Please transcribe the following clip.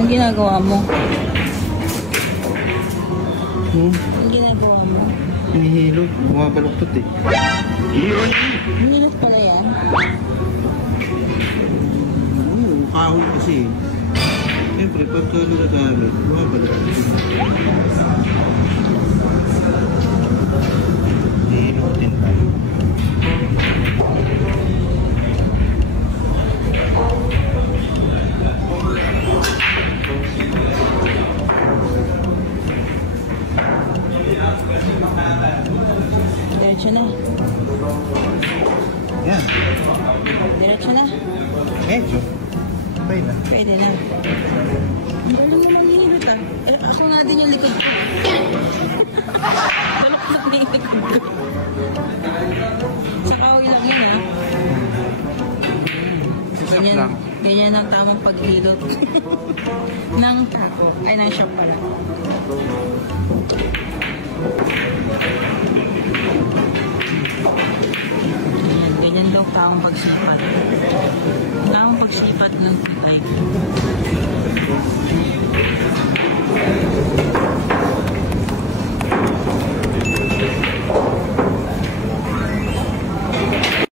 Anong ginagawa mo? Anong ginagawa mo? Hinihilot. Bumabaluktot eh. Hinilot pala yan? Oo, kahoy kasi. Siyempre, pagka nagagamit, bumabaluktot. Hihilotin tayo. Diretso na. Yan. Diretso na. Medyo. Pwede na. Pwede na. Ang galing mo manghihilot ah. Eh, ako nga din yung likod ko. Baluktot na yung likod ko. Sa kahoy lang yan ah. Ganyan, ganyan ang tamang paghilot. Ng taco. Ay, ng shop pala. Ganyan daw tamang pagsipat. Tamang pagsipat ng ay.